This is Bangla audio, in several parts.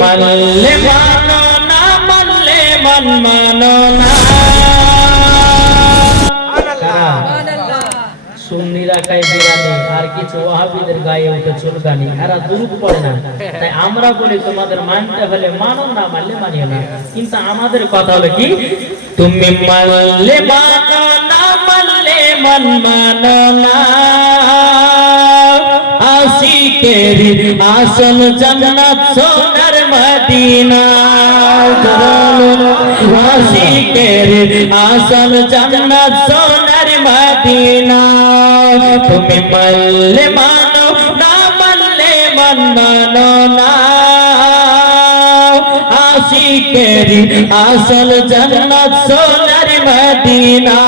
মানলে মানো না মানলে মান মানো না। সুন্নিরা গায়ে বিরানি আর কিছু ওয়াহাবিদের গায়ে উঠে চুলকানি, এরা দুরূদ পড়ে না। তাই আমরা বলি তোমাদের মানতে হলে মানো, না মানলে মানিও না। কিন্তু আমাদের কথা হলো কি, তুমি মানলে মানো না মানলে মান মানো না। আশিকের আসল জান্নাত সোনার মদিনা, আশিকের আসল জান্নাত সোনার মদিনা। তুমি মানলে মানো না মানলে মান মানো না। আশিকের আসল জান্নাত সোনার মদিনা,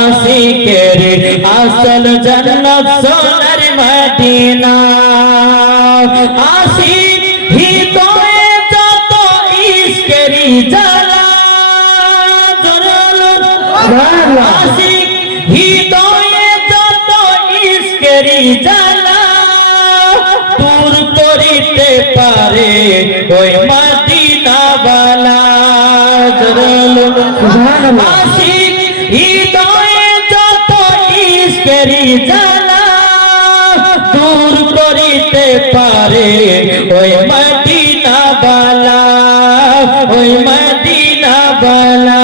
আশিকের আসল জান্নাত সোনার মদিনা। আশিক হৃদয়ে যত ইশকেরি জ্বালা, আশিক হৃদয়ে যত ইশকেরি জ্বালা, দূর করিতে পারে ওই মদিনা বালা। আশিক হৃদয়ে যত ইশকেরি জ্বালা, দূর করিতে পারে ওই মদিনা বালা, ওই মদিনা বালা।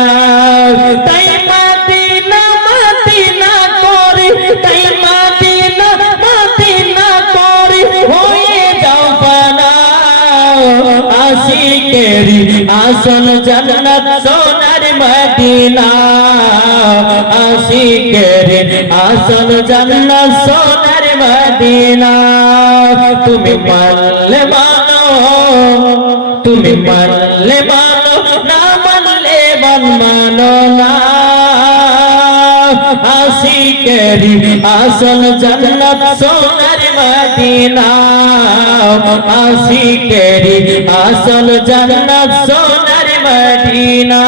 তাই মদিনা মদিনা করে, তাই মদিনা মদিনা করে হয়ে যাও বানা। আশিকের আসল জান্নাত সোনার মদিনা, আশিকের আসল জান্নাত সোনার মদিনা। তুমি মানলে মানো, তুমি মানলে মানো না মানলে মান মানো না। আশিকের আসল জান্নাত সোনার মদিনা, আশিকের আসল জান্নাত সোনার মদিনা।